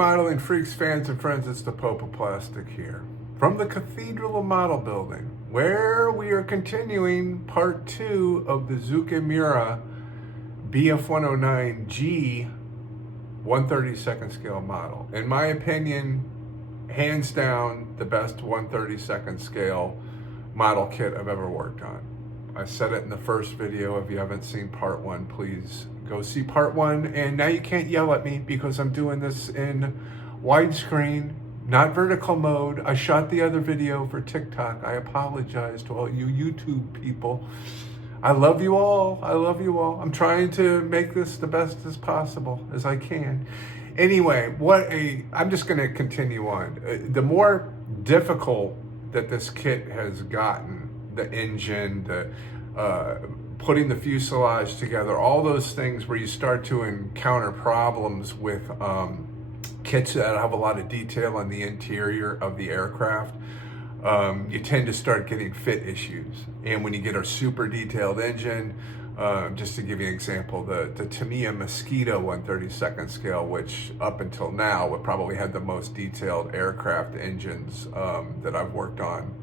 modeling freaks, fans, and friends. It's the Pope of Plastic here from the Cathedral of Model Building, where we are continuing part 2 of the Zoukei Mura Bf109 G 1/32 scale model. In my opinion, hands down, the best 1/32 scale model kit I've ever worked on. I said it in the first video. If you haven't seen part 1, please go see part 1. And now you can't yell at me because I'm doing this in widescreen, not vertical mode. I shot the other video for TikTok. I apologize to all you YouTube people. I love you all. I love you all. I'm trying to make this the best as possible as I can. Anyway, I'm just going to continue on. The more difficult that this kit has gotten, the engine, putting the fuselage together, all those things where you start to encounter problems with kits that have a lot of detail on the interior of the aircraft, you tend to start getting fit issues. And when you get a super detailed engine, just to give you an example, the Tamiya Mosquito 1/32 scale, which up until now would probably have the most detailed aircraft engines that I've worked on.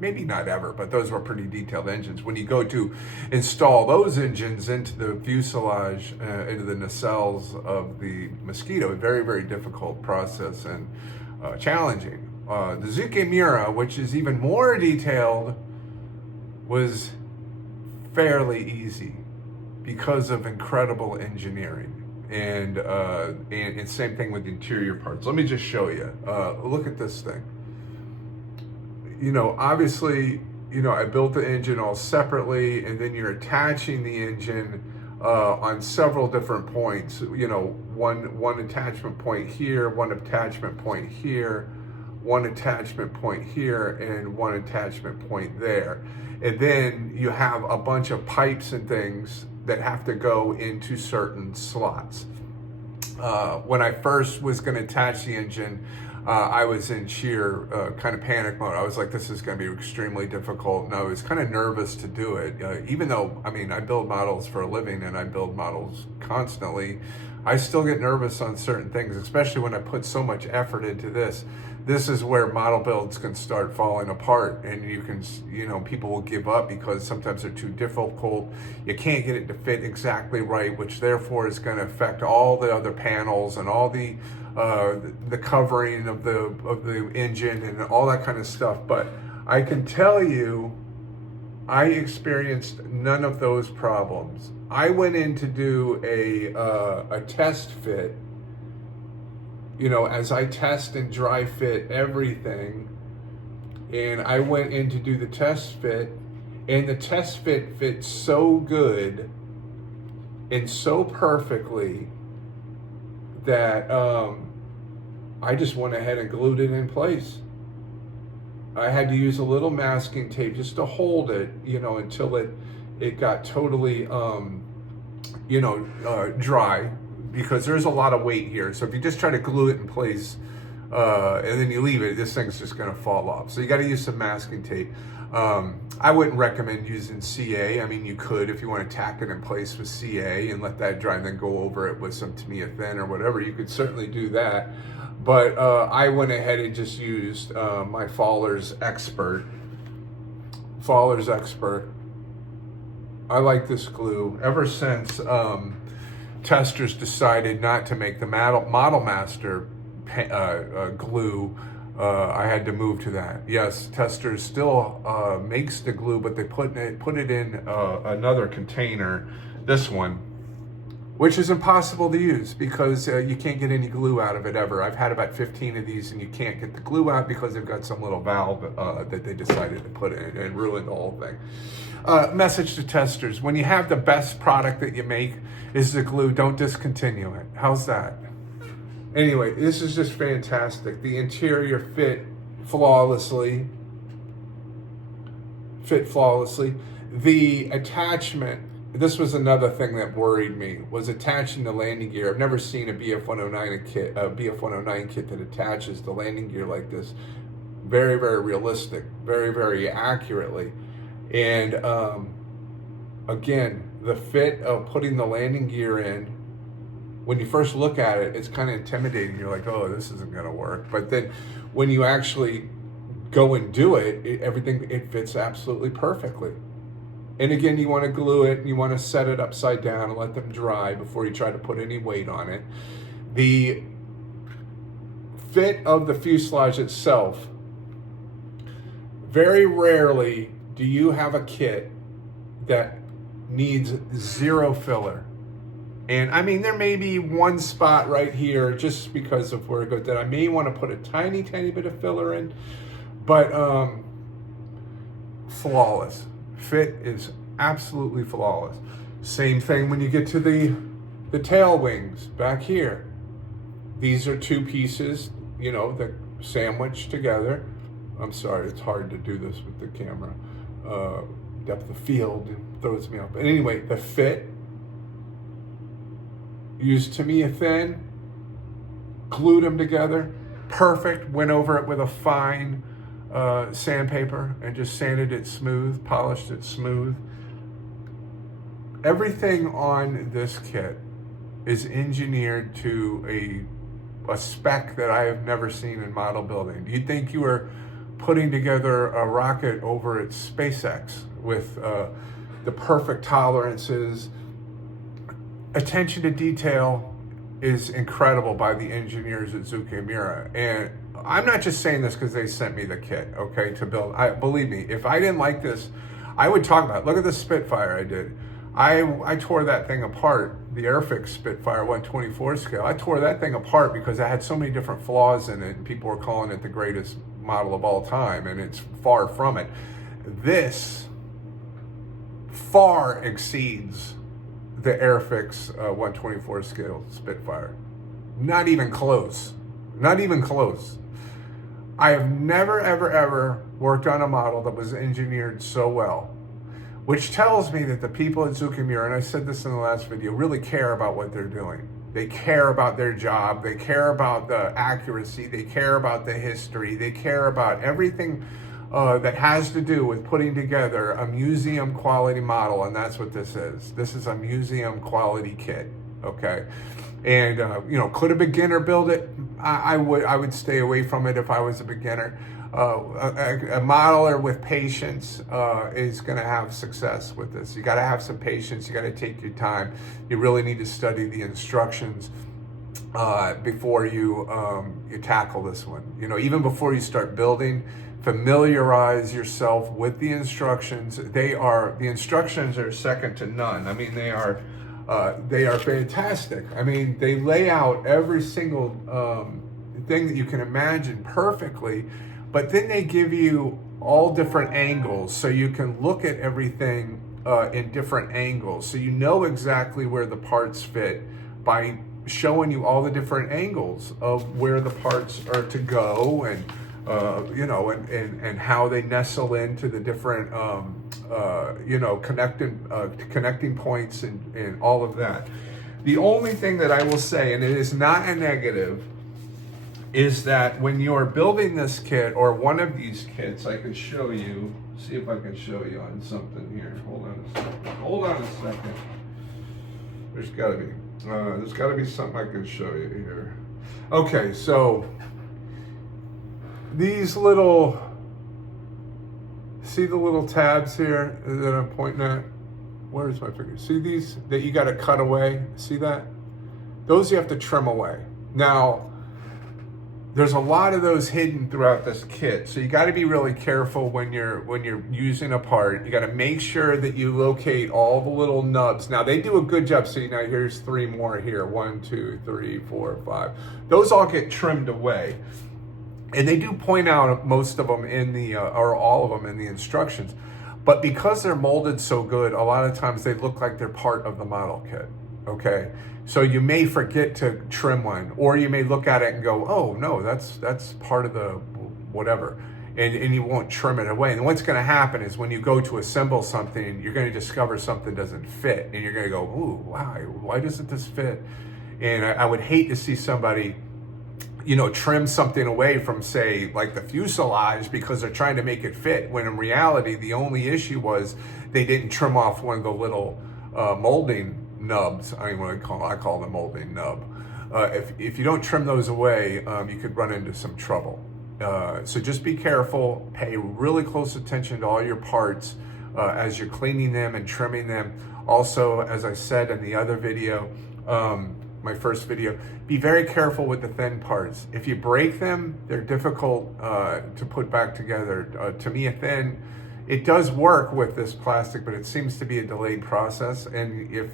Maybe not ever, but those were pretty detailed engines. When you go to install those engines into the fuselage, into the nacelles of the Mosquito, a very, very difficult process and challenging. The Zoukei Mura, which is even more detailed, was fairly easy because of incredible engineering. And same thing with the interior parts. Let me just show you. Look at this thing. You know, obviously, you know, I built the engine all separately, and then you're attaching the engine on several different points. You know, one attachment point here, one attachment point here, one attachment point here, and one attachment point there. And then you have a bunch of pipes and things that have to go into certain slots. When I first was going to attach the engine, I was in sheer kind of panic mode. I was like, this is going to be extremely difficult. And I was kind of nervous to do it. Even though, I mean, I build models for a living and I build models constantly, I still get nervous on certain things, especially when I put so much effort into this. This is where model builds can start falling apart, and people will give up because sometimes they're too difficult. You can't get it to fit exactly right, which therefore is going to affect all the other panels and all the covering of the engine and all that kind of stuff. But I can tell you, I experienced none of those problems. I went in to do a test fit. You know, as I test and dry fit everything, and I went in to do the test fit, and the test fit fit so good and so perfectly that I just went ahead and glued it in place. I had to use a little masking tape just to hold it, you know, until it got totally, dry, because there's a lot of weight here. So if you just try to glue it in place and then you leave it, this thing's just going to fall off. So you got to use some masking tape. I wouldn't recommend using CA. I mean, you could if you want to tack it in place with CA and let that dry and then go over it with some Tamiya Thin or whatever. You could certainly do that. But I went ahead and just used my Faller's Expert. Faller's Expert. I like this glue. Ever since testers decided not to make the Model Master glue, I had to move to that. Yes, testers still makes the glue, but they put it in another container, this one, which is impossible to use because you can't get any glue out of it ever. I've had about 15 of these and you can't get the glue out because they've got some little valve that they decided to put in and ruin the whole thing. Message to testers: when you have the best product that you make is the glue, don't discontinue it. How's that? Anyway, this is just fantastic. The interior fit flawlessly. The attachment, this was another thing that worried me, was attaching the landing gear. I've never seen a Bf109 kit that attaches the landing gear like this. Very, very realistic, very, very accurately. And again, the fit of putting the landing gear in when you first look at it, it's kind of intimidating. You're like, oh, this isn't going to work. But then when you actually go and do it, it fits absolutely perfectly. And again, you want to glue it, and you want to set it upside down and let them dry before you try to put any weight on it. The fit of the fuselage itself, very rarely do you have a kit that needs zero filler. And I mean, there may be one spot right here just because of where it goes that I may want to put a tiny bit of filler in, but flawless. Fit is absolutely flawless. Same thing when you get to the tail wings back here. These are two pieces, you know, that sandwich together. I'm sorry, it's hard to do this with the camera. Depth of field throws me off. But anyway, the fit, used Tamiya thin, glued them together, perfect. Went over it with a fine sandpaper and just sanded it smooth, polished it smooth. Everything on this kit is engineered to a spec that I have never seen in model building. You'd think you were putting together a rocket over at SpaceX with the perfect tolerances. Attention to detail is incredible by the engineers at Zoukei Mura. And I'm not just saying this because they sent me the kit, okay, to build. Believe me, if I didn't like this, I would talk about it. Look at the Spitfire I did. I tore that thing apart, the Airfix Spitfire 124 scale. I tore that thing apart because it had so many different flaws in it, and people were calling it the greatest model of all time, and it's far from it. This far exceeds the Airfix 124 scale Spitfire. Not even close. Not even close. I have never, ever worked on a model that was engineered so well, which tells me that the people at Zoukei Mura, and I said this in the last video, really care about what they're doing. They care about their job. They care about the accuracy. They care about the history. They care about everything that has to do with putting together a museum quality model, and that's what this is. This is a museum quality kit, okay? And you know, could a beginner build it? I would stay away from it if I was a beginner. A modeler with patience is going to have success with this. You got to have some patience. You got to take your time. You really need to study the instructions before you tackle this one. You know, even before you start building, familiarize yourself with the instructions. The instructions are second to none. I mean, they are fantastic. I mean, they lay out every single thing that you can imagine perfectly, but then they give you all different angles so you can look at everything in different angles. So you know exactly where the parts fit by showing you all the different angles of where the parts are to go, and you know, and how they nestle into the different you know, connecting points and all of that. The only thing that I will say, and it is not a negative, is that when you're building this kit or one of these kits, I could show you, see if I can show you on something here. Hold on a second. There's gotta be something I can show you here. Okay, so these little, see the little tabs here that I'm pointing at? Where's my finger? See these that you got to cut away? See that? Those you have to trim away. Now, there's a lot of those hidden throughout this kit, so you got to be really careful when you're using a part. You got to make sure that you locate all the little nubs. Now, they do a good job. See, now here's 3 more here. 1, 2, 3, 4, 5. Those all get trimmed away. And they do point out most of them in the, or all of them in the instructions. But because they're molded so good, a lot of times they look like they're part of the model kit, okay? So you may forget to trim one, or you may look at it and go, oh, no, that's part of the whatever. And you won't trim it away. And what's gonna happen is when you go to assemble something, you're gonna discover something doesn't fit. And you're gonna go, ooh, wow, why doesn't this fit? And I would hate to see somebody, you know, trim something away from, say, like the fuselage because they're trying to make it fit, when in reality, the only issue was they didn't trim off one of the little molding nubs. I mean, I call them molding nub. If you don't trim those away, you could run into some trouble. So just be careful, pay really close attention to all your parts as you're cleaning them and trimming them. Also, as I said in the other video, my first video, be very careful with the thin parts. If you break them, they're difficult to put back together. To me, a thin, it does work with this plastic, but it seems to be a delayed process. And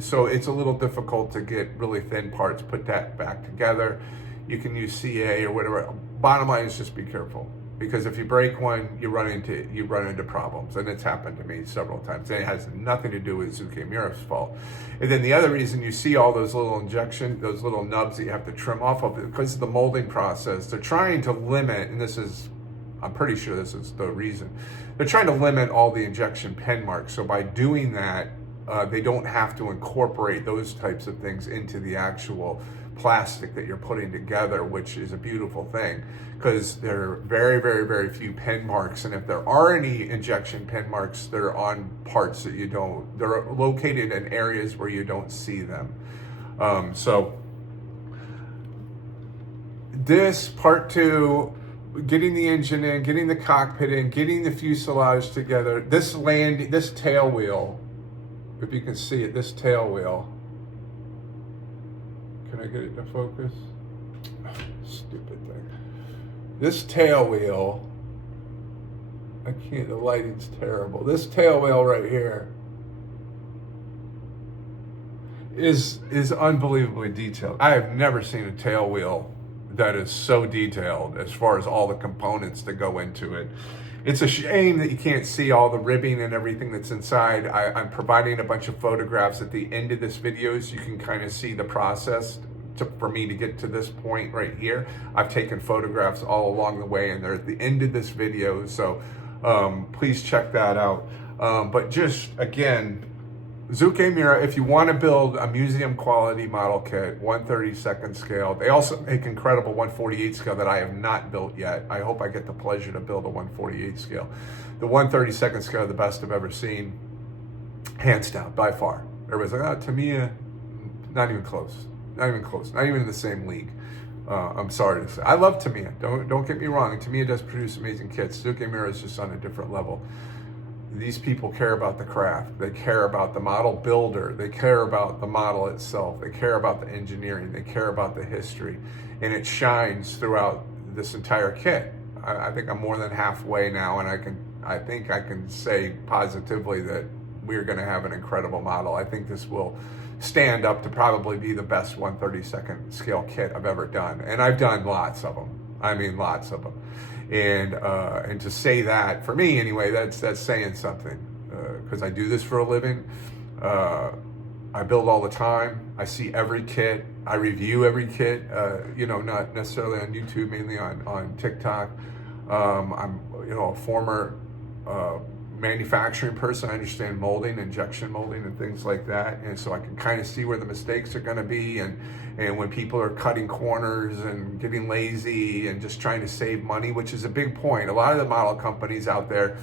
so it's a little difficult to get really thin parts, put that back together. You can use CA or whatever. Bottom line is just be careful, because if you break one, you run into problems, and it's happened to me several times. And it has nothing to do with Zoukei Mura's fault. And then the other reason you see all those little those little nubs that you have to trim off of, because of the molding process. They're trying to limit, and I'm pretty sure this is the reason. They're trying to limit all the injection pen marks. So by doing that, they don't have to incorporate those types of things into the actual plastic that you're putting together, which is a beautiful thing, because there are very, very, very few pen marks. And if there are any injection pen marks, they're on parts that they're located in areas where you don't see them. So this part 2, getting the engine in, getting the cockpit in, getting the fuselage together, this tail wheel, if you can see it, this tail wheel, can I get it to focus? Stupid thing. This tail wheel, I can't, the lighting's terrible. This tail wheel right here is unbelievably detailed. I have never seen a tail wheel that is so detailed as far as all the components that go into it. It's a shame that you can't see all the ribbing and everything that's inside. I'm providing a bunch of photographs at the end of this video so you can kind of see the process for me to get to this point right here. I've taken photographs all along the way, and they're at the end of this video, so please check that out. But just, again, Zoukei Mura, if you want to build a museum quality model kit, 1/32 scale. They also make incredible 1/48 scale that I have not built yet. I hope I get the pleasure to build a 1/48 scale. The 1/32 scale, the best I've ever seen, hands down, by far. Everybody's like, oh, Tamiya, not even close. Not even close. Not even in the same league. I'm sorry to say. I love Tamiya. Don't get me wrong. Tamiya does produce amazing kits. Zoukei Mura is just on a different level. These people care about the craft. They care about the model builder. They care about the model itself. They care about the engineering. They care about the history. And it shines throughout this entire kit. I think I'm more than halfway now, and I think I can say positively that we're going to have an incredible model. I think this will stand up to probably be the best 1/32 scale kit I've ever done. And I've done lots of them. I mean, lots of them. And to say that, for me anyway, that's saying something, because I do this for a living. I build all the time. I see every kit. I review every kit, not necessarily on YouTube, mainly on TikTok. I'm a former manufacturing person. I understand molding, injection molding, and things like that, and so I can kind of see where the mistakes are going to be, and when people are cutting corners and getting lazy and just trying to save money, which is a big point. A lot of the model companies out there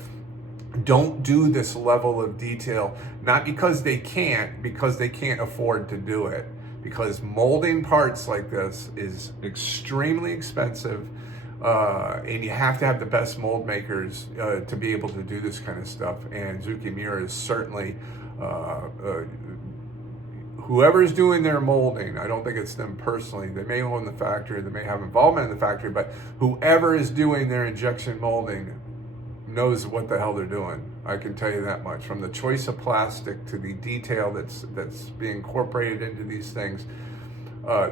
don't do this level of detail, not because they can't afford to do it, because molding parts like this is extremely expensive. And you have to have the best mold makers to be able to do this kind of stuff. And Zoukei Mura is certainly, whoever's doing their molding, I don't think it's them personally. They may own the factory, they may have involvement in the factory, but whoever is doing their injection molding knows what the hell they're doing. I can tell you that much. From the choice of plastic to the detail that's being incorporated into these things.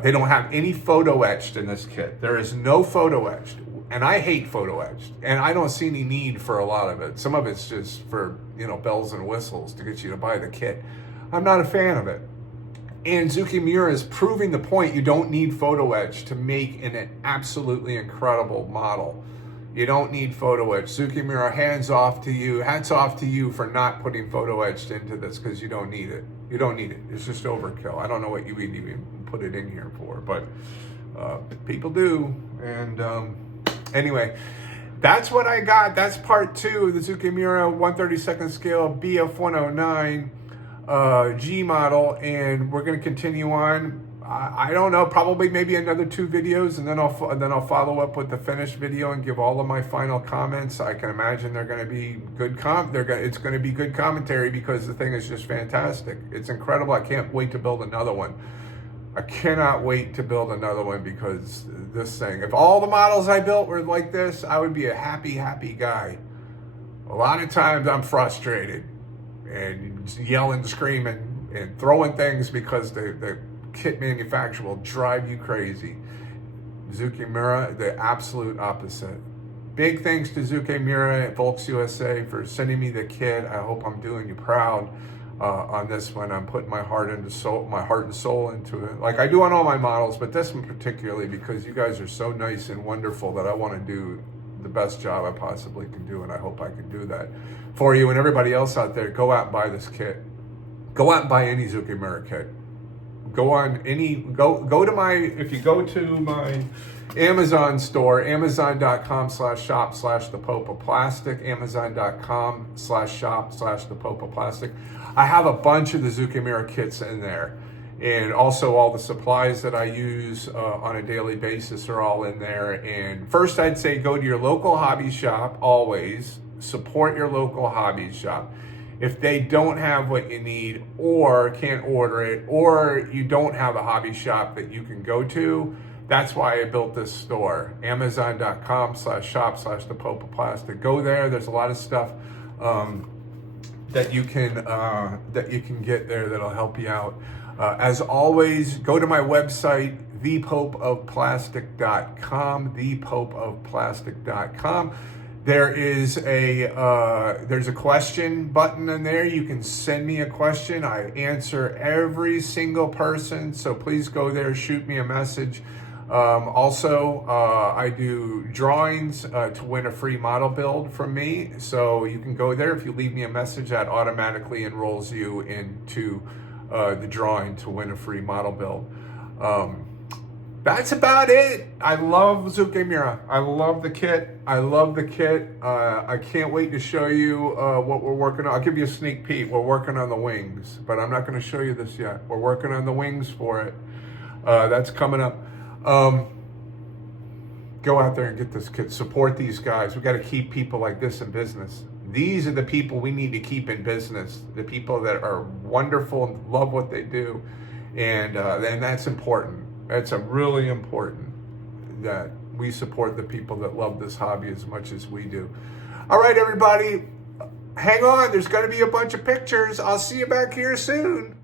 They don't have any photo etched in this kit. There is no photo etched. And I hate photo etched. And I don't see any need for a lot of it. Some of it's just for, bells and whistles to get you to buy the kit. I'm not a fan of it. And Zoukei Mura is proving the point. You don't need photo etch to make an absolutely incredible model. You don't need photo etch. Zoukei Mura, hats off to you for not putting photo etched into this, because you don't need it. You don't need it. It's just overkill. I don't know what you would even put it in here for, but people do. And anyway, that's what I got. That's part 2 of the Zoukei Mura 1/32 scale Bf109. G model, and we're going to continue on. I don't know, probably maybe another 2 videos, and then I'll follow up with the finished video and give all of my final comments. I can imagine they're going to be good it's going to be good commentary, because the thing is just fantastic. It's incredible. I can't wait to build another one. I cannot wait to build another one, because this thing, if all the models I built were like this, I would be a happy guy. A lot of times I'm frustrated and yelling, screaming, and throwing things because the kit manufacturer will drive you crazy. Zoukei Mura, the absolute opposite. Big thanks to Zoukei Mura at Volks USA for sending me the kit. I hope I'm doing you proud on this one. I'm putting my heart and soul into it, like I do on all my models, but this one particularly, because you guys are so nice and wonderful that I want to do the best job I possibly can do, and I hope I can do that for you and everybody else out there. Go out and buy this kit. Go out and buy any Zoukei Mura kit. If you go to my Amazon store, amazon.com/shop/thepopeofplastic, amazon.com/shop/thepopeofplastic. I have a bunch of the Zoukei Mura kits in there, and also all the supplies that I use on a daily basis are all in there. And first, I'd say go to your local hobby shop. Always support your local hobby shop. If they don't have what you need, or can't order it, or you don't have a hobby shop that you can go to, that's why I built this store. Amazon.com/shop/thepopeofplastic. Go there. There's a lot of stuff that you can get there that'll help you out. As always, go to my website, thepopeofplastic.com, thepopeofplastic.com. There's a question button in there. You can send me a question. I answer every single person, so please go there, shoot me a message. Also, I do drawings to win a free model build from me, so you can go there. If you leave me a message, that automatically enrolls you into the drawing to win a free model build. That's about it. I love Zoukei Mura. I love the kit. I can't wait to show you what we're working on. I'll give you a sneak peek. We're working on the wings, but I'm not going to show you this yet. We're working on the wings for it. That's coming up. Go out there and get this kit. Support these guys. We got to keep people like this in business. These are the people we need to keep in business. The people that are wonderful and love what they do, and that's important. It's really important that we support the people that love this hobby as much as we do. All right, everybody, hang on. There's going to be a bunch of pictures. I'll see you back here soon.